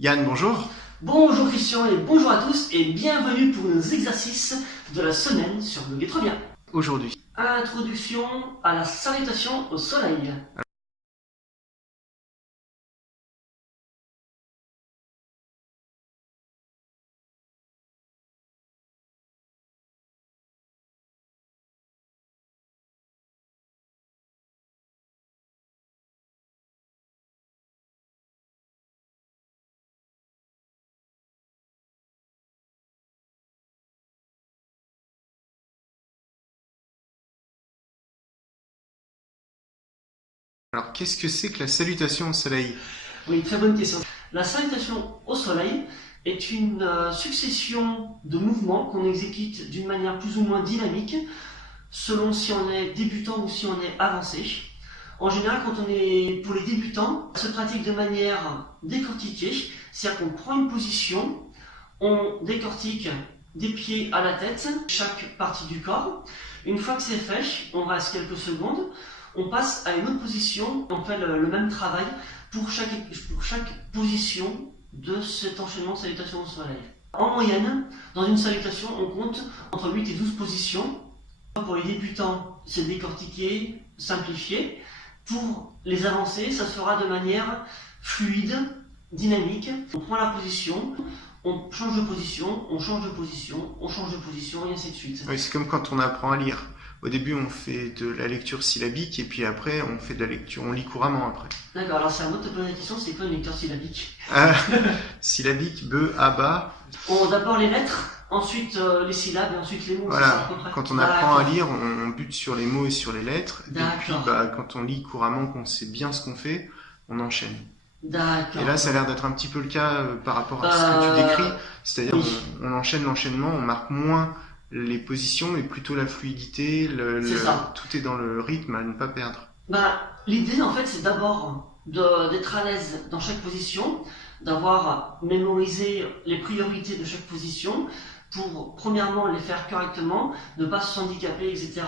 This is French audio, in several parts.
Yann, bonjour. Bonjour Christian et bonjour à tous et bienvenue pour nos exercices de la semaine sur Bloguer Trop Bien. Aujourd'hui. Introduction à la salutation au soleil. Alors, qu'est-ce que c'est que la salutation au soleil? Oui, très bonne question. La salutation au soleil est une succession de mouvements qu'on exécute d'une manière plus ou moins dynamique selon si on est débutant ou si on est avancé. En général, pour les débutants, ça se pratique de manière décortiquée, c'est-à-dire qu'on prend une position, on décortique des pieds à la tête, chaque partie du corps. Une fois que c'est fait, on reste quelques secondes, on passe à une autre position, on fait le même travail pour chaque position de cet enchaînement de salutations au soleil. En moyenne, dans une salutation, on compte entre 8 et 12 positions. Pour les débutants, c'est décortiqué, simplifié. Pour les avancés, ça se fera de manière fluide, dynamique. On prend la position, on change de position, on change de position, on change de position, et ainsi de suite. Oui, c'est comme quand on apprend à lire. Au début, on fait de la lecture syllabique et puis après, on fait de la lecture, on lit couramment après. D'accord, alors c'est à moi de te poser la question, c'est quoi une lecture syllabique? Syllabique, be, aba. On d'abord les lettres, ensuite les syllabes et ensuite les mots. Voilà, c'est ça, à peu près. quand on apprend à lire, on bute sur les mots et sur les lettres. Et puis, D'accord. quand on lit couramment, qu'on sait bien ce qu'on fait, on enchaîne. D'accord. Et là, ça a l'air d'être un petit peu le cas par rapport à ce que tu décris. C'est-à-dire, oui. on enchaîne l'enchaînement, on marque moins les positions, mais plutôt la fluidité, tout est dans le rythme à ne pas perdre. L'idée, en fait, c'est d'abord d'être à l'aise dans chaque position, d'avoir mémorisé les priorités de chaque position pour, premièrement, les faire correctement, ne pas se handicaper, etc.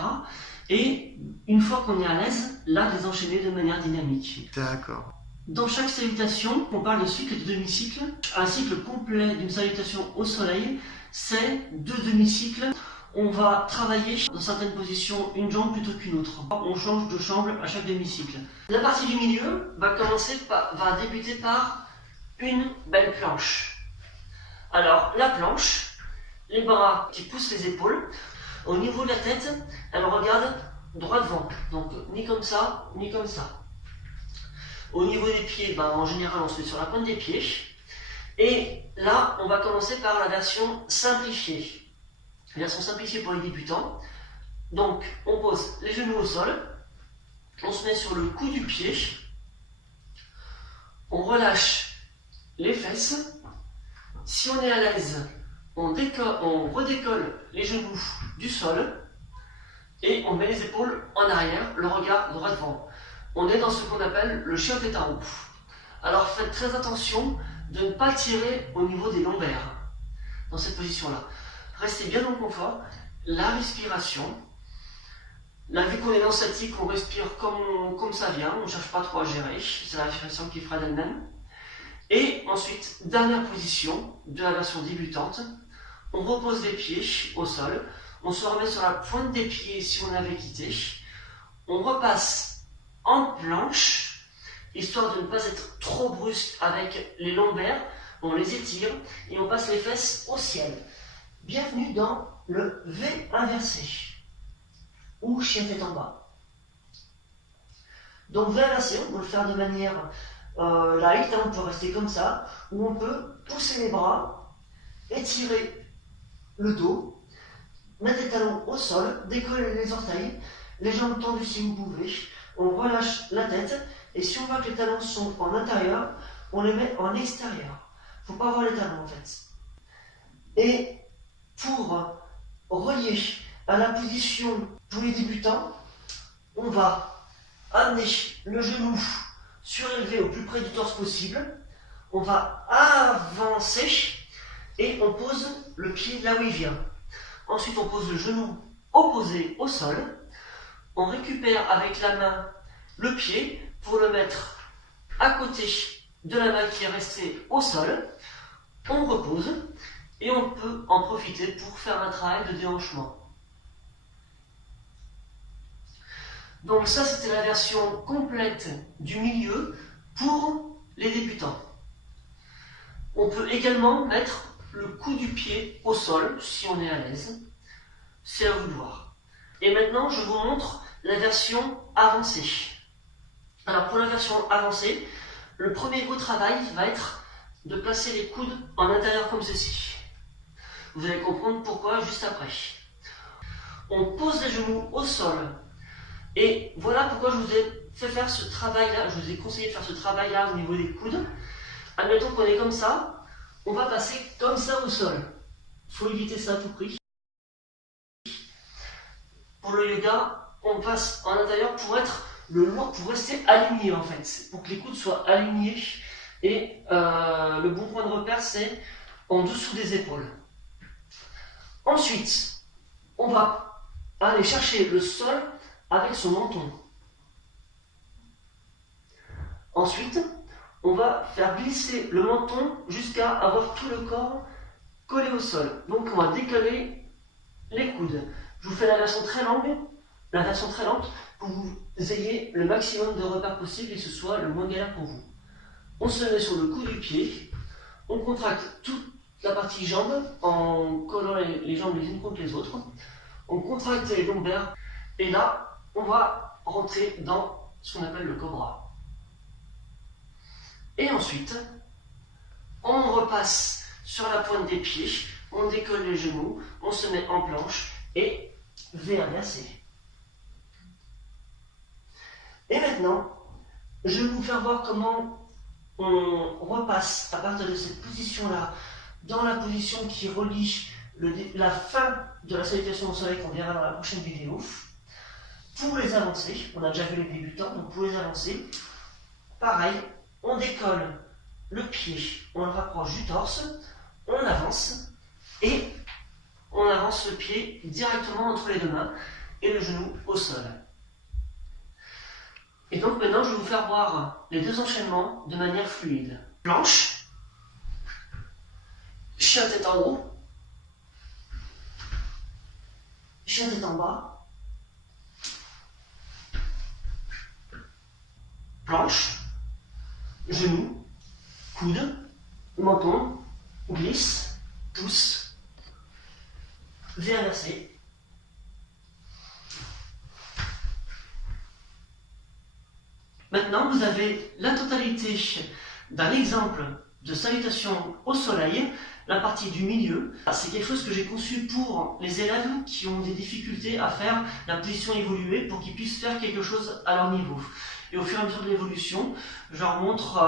Et une fois qu'on est à l'aise, là, les enchaîner de manière dynamique. D'accord. Dans chaque salutation, on parle de cycle de demi-cycle. Un cycle complet d'une salutation au soleil, c'est 2 demi-cycles. On va travailler dans certaines positions une jambe plutôt qu'une autre. On change de jambe à chaque demi-cycle. La partie du milieu va débuter par une belle planche. Alors, la planche, les bras qui poussent les épaules. Au niveau de la tête, elle regarde droit devant. Donc, ni comme ça, ni comme ça. Au niveau des pieds, en général, on se met sur la pointe des pieds. Et là, on va commencer par la version simplifiée. La version simplifiée pour les débutants. Donc, on pose les genoux au sol. On se met sur le cou du pied. On relâche les fesses. Si on est à l'aise, on redécolle les genoux du sol. Et on met les épaules en arrière, le regard droit devant. On est dans ce qu'on appelle le chien tête en haut. Alors faites très attention de ne pas tirer au niveau des lombaires dans cette position-là. Restez bien dans le confort. La respiration. Là, vu qu'on est dans statique, on respire comme ça vient. On ne cherche pas trop à gérer. C'est la respiration qui fera d'elle-même. Et ensuite, dernière position de la version débutante. On repose les pieds au sol. On se remet sur la pointe des pieds si on avait quitté. On repasse en planche, histoire de ne pas être trop brusque avec les lombaires. On les étire et on passe les fesses au ciel. Bienvenue dans le V inversé, ou chien tête en bas. Donc V inversé, on peut le faire de manière light, on peut rester comme ça, ou on peut pousser les bras, étirer le dos, mettre les talons au sol, décoller les orteils, les jambes tendues si vous pouvez, on relâche la tête, et si on voit que les talons sont en intérieur, on les met en extérieur. Il ne faut pas voir les talons en fait. Et pour relier à la position pour les débutants, on va amener le genou surélevé au plus près du torse possible, on va avancer et on pose le pied là où il vient. Ensuite, on pose le genou opposé au sol. On récupère avec la main le pied pour le mettre à côté de la malle qui est restée au sol, on repose et on peut en profiter pour faire un travail de déhanchement. Donc ça, c'était la version complète du milieu pour les débutants. On peut également mettre le coup du pied au sol si on est à l'aise. C'est à vous de voir. Et maintenant, je vous montre la version avancée. Alors pour la version avancée, le premier gros travail va être de placer les coudes en intérieur comme ceci. Vous allez comprendre pourquoi juste après. On pose les genoux au sol. Et voilà pourquoi je vous ai fait faire ce travail-là, je vous ai conseillé de faire ce travail-là au niveau des coudes. Admettons qu'on est comme ça, on va passer comme ça au sol. Il faut éviter ça à tout prix. Pour le yoga, on passe en intérieur pour être pour rester aligné en fait, pour que les coudes soient alignés. Et le bon point de repère, c'est en dessous des épaules. Ensuite, on va aller chercher le sol avec son menton. Ensuite, on va faire glisser le menton jusqu'à avoir tout le corps collé au sol. Donc on va décaler les coudes. Je vous fais la version très longue, la version très lente, pour que vous ayez le maximum de repères possible et que ce soit le moins galère pour vous. On se met sur le coup du pied, on contracte toute la partie jambe en collant les jambes les unes contre les autres. On contracte les lombaires et là, on va rentrer dans ce qu'on appelle le cobra. Et ensuite, on repasse sur la pointe des pieds, on décolle les genoux, on se met en planche et V-inversé. Et maintenant, je vais vous faire voir comment on repasse à partir de cette position-là dans la position qui relie la fin de la salutation au soleil qu'on verra dans la prochaine vidéo. Pour les avancées, on a déjà vu les débutants, donc pour les avancées, pareil, on décolle le pied, on le rapproche du torse, on avance et on avance le pied directement entre les deux mains et le genou au sol. Et donc maintenant, je vais vous faire voir les deux enchaînements de manière fluide. Planche, chien tête en haut, chien tête en bas, planche, genou, coude, menton, glisse, pouce, V inversé. Maintenant, vous avez la totalité d'un exemple de salutation au soleil, la partie du milieu. C'est quelque chose que j'ai conçu pour les élèves qui ont des difficultés à faire la position évoluée pour qu'ils puissent faire quelque chose à leur niveau. Et au fur et à mesure de l'évolution, je leur montre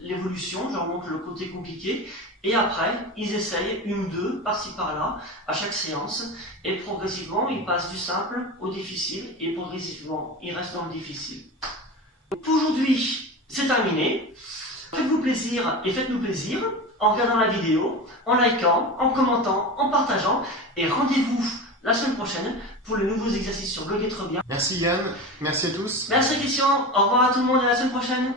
l'évolution, je leur montre le côté compliqué. Et après, ils essayent une ou deux, par-ci par-là, à chaque séance. Et progressivement, ils passent du simple au difficile. Et progressivement, ils restent dans le difficile. Pour aujourd'hui, c'est terminé. Faites-vous plaisir et faites-nous plaisir en regardant la vidéo, en likant, en commentant, en partageant. Et rendez-vous la semaine prochaine pour les nouveaux exercices sur Blog Être Bien. Merci Yann, merci à tous. Merci Christian, au revoir à tout le monde et à la semaine prochaine.